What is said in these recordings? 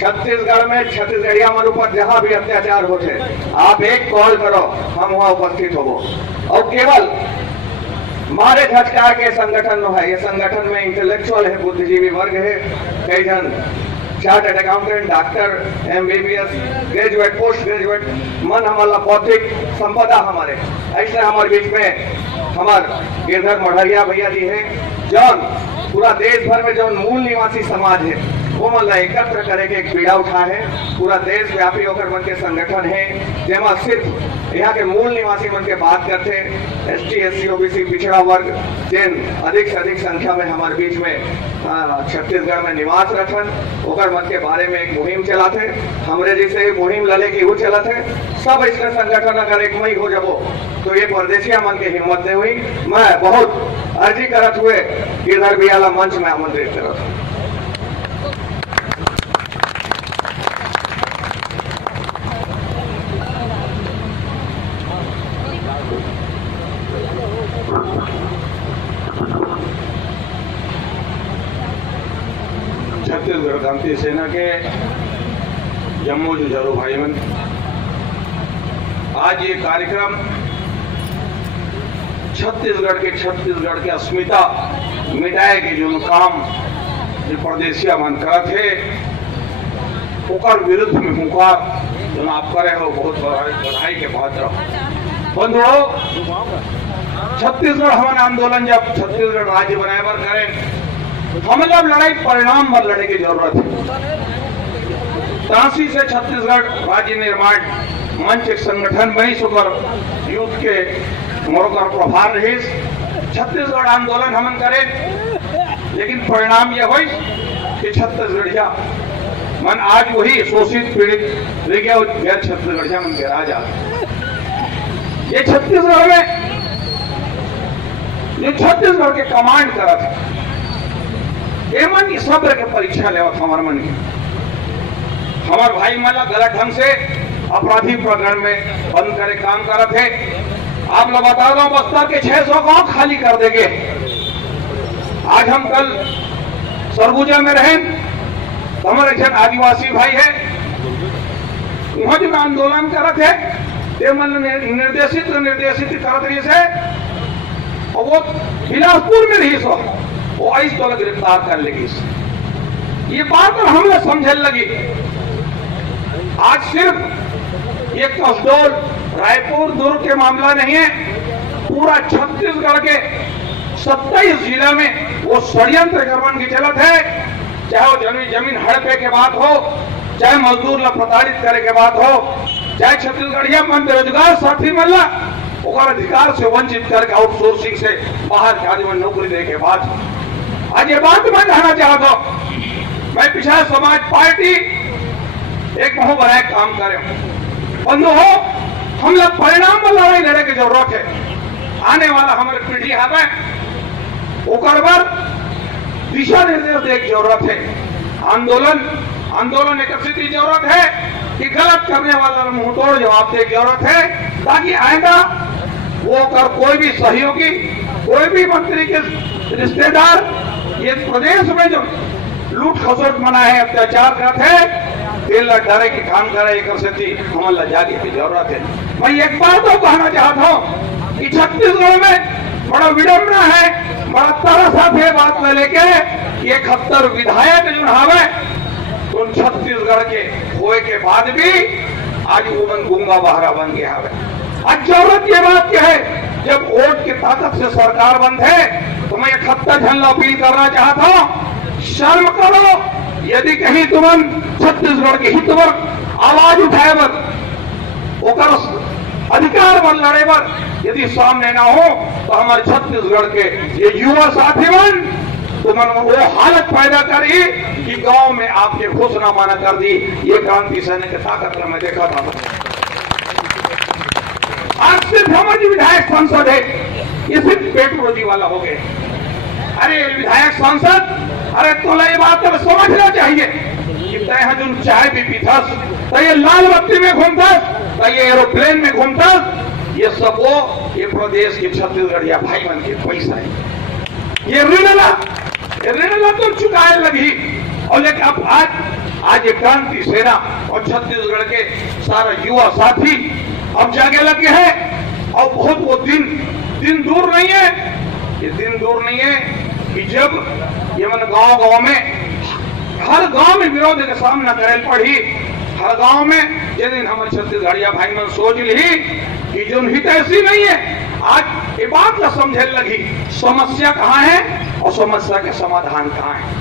छत्तीसगढ़ में छत्तीसगढ़िया मन ऊपर जहां भी अत्याचार होते, आप एक कॉल करो, हम वहां उपस्थित हो। और केवल हमारे झटका के संगठन में है, ये संगठन में इंटेलेक्चुअल है, बुद्धिजीवी वर्ग है, कई जन chartered accountant, doctor, MBBS, graduate, post graduate, मन हमारा बौद्धिक संपदा हमारे ऐसे हमारे बीच में हमारे गिरधर मढ़िया भैया जी हैं, जौन पूरा देश भर में जो मूल निवासी समाज है वो मतलब एकत्र करे के एक पीड़ा उठा है। पूरा देश व्यापी होकर मन के संगठन है जेमा सिर्फ यहाँ के मूल निवासी मन के बात करते, ST SC OBC पिछड़ा वर्ग जिन अधिक से अधिक संख्या में हमारे बीच में छत्तीसगढ़ में निवास रखन, ओकर मन के बारे में एक मुहिम चलाते। हमरे जैसे मुहिम लले की वो चलाते, सब ऐसे संगठन अगर एक मई हो जाबो तो ये परदेशिया मन के हिम्मत नहीं हुई। मैं बहुत अर्जी करत हुए गिरधर भैया मंच में आमंत्रित करत हूँ। छत्तीसगढ़ क्रांति सेना के जम्मू जुझारू भाई बहन, आज ये कार्यक्रम छत्तीसगढ़ के अस्मिता मिटाए के जो काम जो परदेशिया मन करत है ओकर विरुद्ध में हुंकार जो आप करे हो, बहुत बधाई के पात्र बंधुओं। छत्तीसगढ़ हमारे आंदोलन जब छत्तीसगढ़ राज्य बनाए बर करें, हमें जब लड़ाई परिणाम पर लड़ने की जरूरत है। 83 से छत्तीसगढ़ राज्य निर्माण मंच एक संगठन बनी सुकर युद्ध के मोरकर प्रभार रही, छत्तीसगढ़ आंदोलन हमन करे, लेकिन परिणाम यह हुई कि छत्तीसगढ़िया मन आज वही शोषित पीड़ित रह गया, गैर छत्तीसगढ़िया मन के राजा। ये छत्तीसगढ़ में जो छत्तीसगढ़ के कमांड करत है, ये मन की सब्र के परीक्षा लेवत हमारे मन की। हमारे भाई मला गलत ढंग से अपराधी प्रकरण में बंद करे काम करत है। आप लोग बता दो, बस्तर के 600 गांव खाली कर देंगे। आज हम कल सरगुजा में रहे, हमारे जन आदिवासी भाई है वहां जो आंदोलन करत है, ये मन निर्देशित करत रही से, और वो बिलासपुर में रही सो वो ऐस तो गिरफ्तार कर लेगी। ये बात और हम लोग समझने लगी। आज सिर्फ ये कसडोल, रायपुर, दुर्ग के मामला नहीं है, पूरा छत्तीसगढ़ के 27 जिला में वो षड्यंत्र करवन की चलत है। चाहे वो जमीन हड़पे के बात हो, चाहे मजदूर ला प्रताड़ित करे के बात हो, चाहे छत्तीसगढ़िया मन बेरोजगार साथी मल्ला ओकर अधिकार से वंचित करके आउटसोर्सिंग से बाहर के आदमी नौकरी दे के बाद। आज ये बात मैं कहना चाहता हूं, मैं पिछड़ा समाज पार्टी एक बहुत बड़ा काम करे बंधु हो, हम लोग परिणाम में लड़ाई लड़े की जरूरत है। आने वाला हमारे पीढ़ी हमें ओकर पर दिशा निर्देश देने की जरूरत है। आंदोलन एक स्थिति जरूरत है कि गलत करने वाला मुंह तोड़ जवाब देने की जरूरत है, ताकि आएगा वो कर कोई भी सहयोगी, कोई भी मंत्री के रिश्तेदार ये प्रदेश में जो लूट खसोट मना है, अत्याचार करते हैं, तेल डरे की काम करे, एक स्थिति हमारा जागे की जरूरत है। मैं एक बात तो कहना चाहता हूँ कि छत्तीसगढ़ में बड़ा विडम्बना है, बड़ा तरस है बात में लेके 71 विधायक जो हवे उन छत्तीसगढ़ के होए के बाद भी आज वो गूंगा बहरा बन गया है। आज जरूरत ये बात क्या है, जब वोट की ताकत से सरकार बंद है तो मैं 71 झन अपील करना चाहता हूँ, शर्म करो। यदि कहीं तुमन छत्तीसगढ़ के हित पर आवाज उठाए बर, ओकर अधिकार पर लड़े बर यदि सामने ना हो तो हमारे छत्तीसगढ़ के ये युवा साथी बन तुमन वो हालत पैदा करी कि गांव में आपके घोषणा माना कर दी। ये क्रांति सैनिक की ताकत मैं देखा था। आज सिर्फ हमारे विधायक सांसद है, ये सिर्फ पेट रोजी वाला हो गए। अरे विधायक सांसद, अरे तो ये बात तो समझना चाहिए कि तय जो चाय भी पीथस, तो ये लाल बत्ती में घूमथस, तो ये एरोप्लेन में घूमथस, ये सब वो ये प्रदेश के छत्तीसगढ़िया भाई बन के पैसा है। ये ऋण ला तुम चुकाए लगी, और लेकिन अब आज आज ये क्रांति सेना और छत्तीसगढ़ के सारा युवा साथी अब जागे लगे हैं और बहुत वो दिन दूर नहीं है, ये दिन दूर नहीं है कि जब ये मन गांव में हर गांव में विरोध के सामना करे पड़ी, हर गांव में जिस दिन हमारे छत्तीसगढ़िया भाई मन सोच ली कि जो हित ऐसी नहीं है, आज ये बात न समझे लगी समस्या कहाँ है और समस्या के समाधान कहाँ है।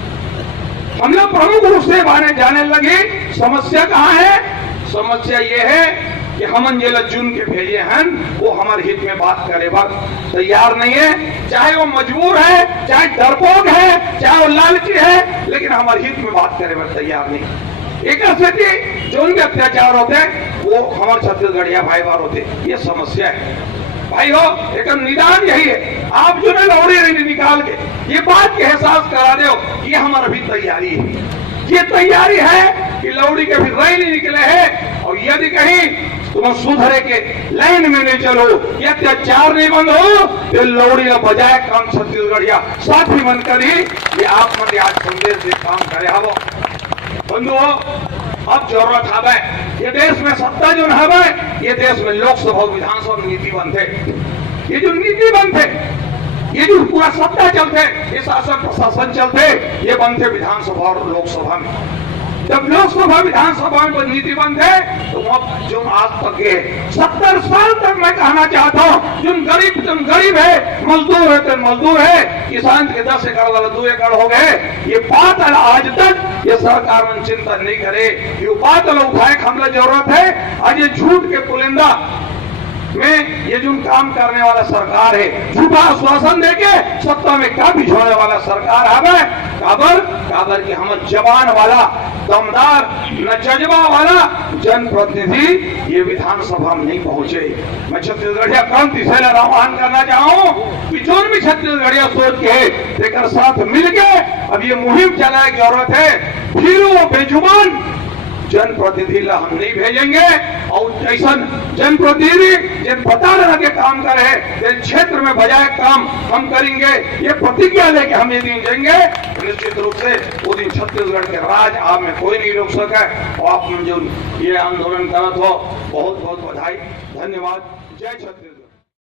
हम लोग प्रमुख रूप से जाने लगे समस्या कहाँ है। समस्या ये है कि हमन जेला चुन के भेजे हैं वो हमारे हित में बात करे बात तैयार नहीं है, चाहे वो मजबूर है, चाहे डरपोक है, चाहे वो लालची है, लेकिन हमारे हित में बात करे बात तैयार नहीं। एक स्थिति जो उनके अत्याचार होते हैं वो हमारे छत्तीसगढ़िया भाई बार होते, ये समस्या है भाई हो। एक निदान यही है, आप जो है लौड़ी रैली निकाल के ये बात के एहसास करा दो कि हमारा भी तैयारी है, ये तैयारी है कि लौड़ी के भी रैली निकले है। और यदि कहीं तुम सुधरे के लाइन में नहीं चलो, ये अत्याचार नहीं बंद हो, तो लौड़ी का बजाय काम छत्तीसगढ़िया साथी मन करी। ये आप मन आज संदेश दे काम करे हवो बंधुओं, अब जरूरत है ये देश में सत्ता जो है, ये देश में लोकसभा विधानसभा नीति बनते, ये जो नीति बनते, ये जो पूरा सत्ता चलते, ये शासन प्रशासन चलते, ये बनते विधानसभा और लोकसभा में। जब लोकसभा विधानसभा में नीति बनते तो जो आज तक के 70 साल तक मैं कहना चाहता हूँ, जो गरीब है, मजदूर है तो मजदूर है, किसान के 10 एकड़ वाला 2 एकड़ हो गए, ये बात आज तक ये सरकार में चिंतन नहीं करे। ये बात उठाए हमला जरूरत है। आज ये झूठ के पुलिंदा में ये जो काम करने वाला सरकार है, झूठा आश्वासन देके सत्ता में क्या भिजोने वाला सरकार है, काबर की हम जवान वाला दमदार न जज्बा वाला जनप्रतिनिधि ये विधानसभा में नहीं पहुंचे। मैं छत्तीसगढ़िया क्रांति सेना आह्वान करना चाहूँ कि जो भी छत्तीसगढ़िया सोच के लेकर साथ मिलके अब ये मुहिम चलाने की जरूरत है। फिर वो बेजुबान जनप्रतिनिधि ला हम नहीं भेजेंगे और ऐसा जनप्रतिनिधि जिन पता लगे काम करे, जिन क्षेत्र में बजाय काम हम करेंगे, ये प्रतिज्ञा लेके हम ये दिन जाएंगे। निश्चित रूप से वो दिन छत्तीसगढ़ के राज आप में कोई नहीं रोक सके। और आप जो ये आंदोलन करत हो, बहुत बहुत बधाई, धन्यवाद। जय छत्तीसगढ़।